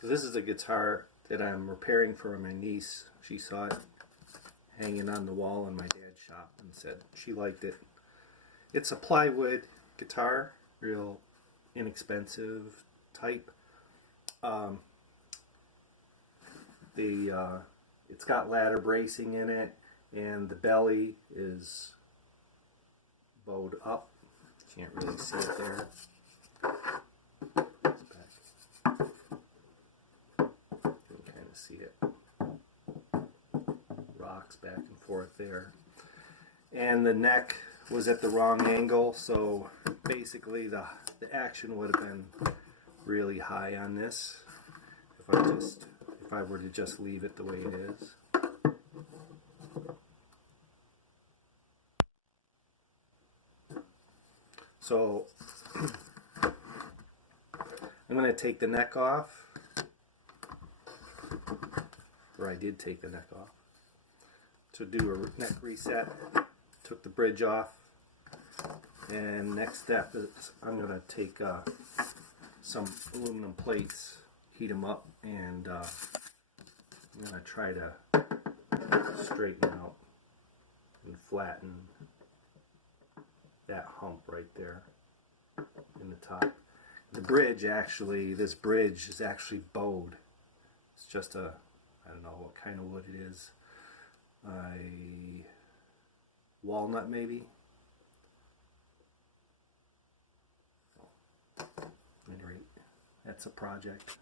So this is a guitar that I'm repairing for my niece. She saw it hanging on the wall in my dad's shop and said she liked it. It's a plywood guitar, real inexpensive type. It's got ladder bracing in it, and the belly is bowed up. Can't really see it there. You can kind of see it. Rocks back and forth there. And the neck was at the wrong angle, so basically the action would have been really high on this if I were to just leave it the way it is. So I'm going to take the neck off, or I did take the neck off, to do a neck reset. Took the bridge off, and next step is I'm going to take some aluminum plates, heat them up, and I'm going to try to straighten out and flatten that hump right there in the top. The bridge actually, this bridge is actually bowed. It's just I don't know what kind of wood it is. Walnut maybe? At any rate, that's a project.